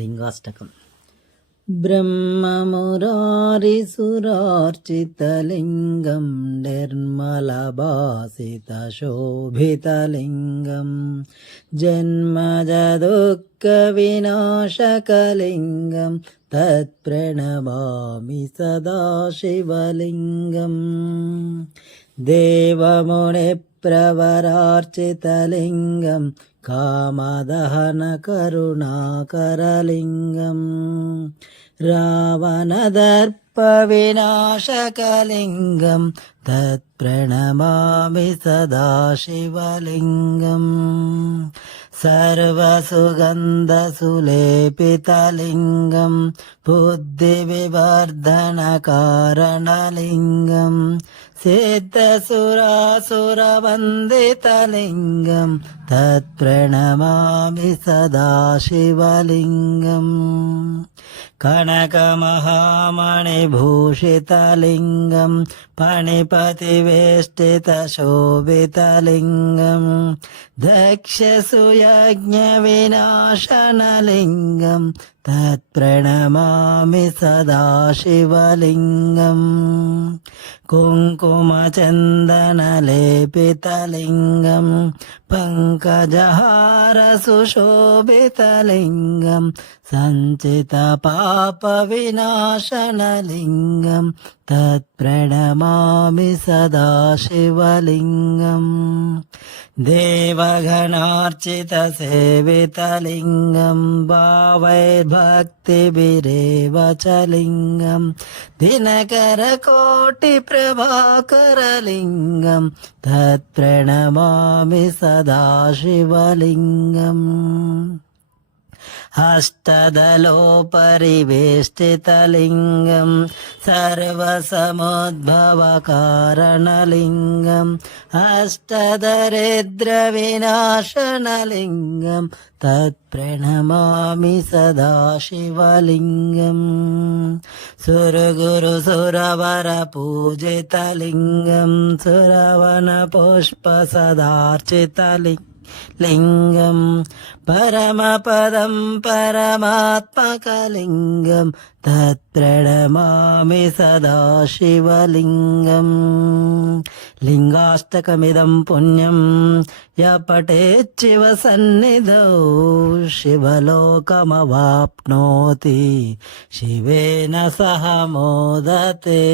लिंगाष्टकम् ब्रह्ममुरारिसुरार्चितलिङ्गं निर्मलभासितशोभितलिङ्गं जन्मजदुःखविनाशकलिङ्गं तत्प्रणमामि सदा शिवलिङ्गम् देवमुनिप्रवरार्चितलिङ्गं कामदहनकरुणाकरलिङ्गम् रावणदर्पविनाशकलिङ्गं तत्प्रणमामि सदा शिवलिङ्गम् सर्वसुगन्धसुलेपितलिङ्गं बुद्धिविवर्धनकारणलिङ्गं सिद्धसुरासुरवन्दितलिङ्गं तत्प्रणमामि सदा शिवलिङ्गम् कनकमहामणिभूषितलिङ्गं फणिपतिवेष्टितशोभितलिङ्गं दक्षसुयज्ञविनाशनलिङ्गं तत्प्रणमामि सदा शिवलिङ्गम् कुङ्कुमचन्दनलेपितलिङ्गं पङ्कजहारसुशोभितलिङ्गं सञ्चितपापविनाशनलिङ्गं तत्प्रणमामि सदा शिवलिङ्गम् देवगणार्चितसेवितलिङ्गं भावैर्भक्तिभिरेव च लिङ्गं दिनकरकोटिप्रभाकरलिङ्गं तत्प्रणमामि सदा शिवलिङ्गम् अष्टदलोपरिवेष्टितलिङ्गं सर्वसमुद्भवकारणलिङ्गम् अष्टदरिद्रविनाशनलिङ्गं तत्प्रणमामि सदा शिवलिङ्गम् सुरगुरुसुरवरपूजितलिङ्गं सुरवनपुष्पसदार्चितलिङ्गं परमपदं परमात्मकलिङ्गं तत्प्रणमामि सदा शिवलिङ्गम् लिङ्गाष्टकमिदं पुण्यं य पठेच्छिवसन्निधौ शिवलोकमवाप्नोति शिवेन सह मोदते।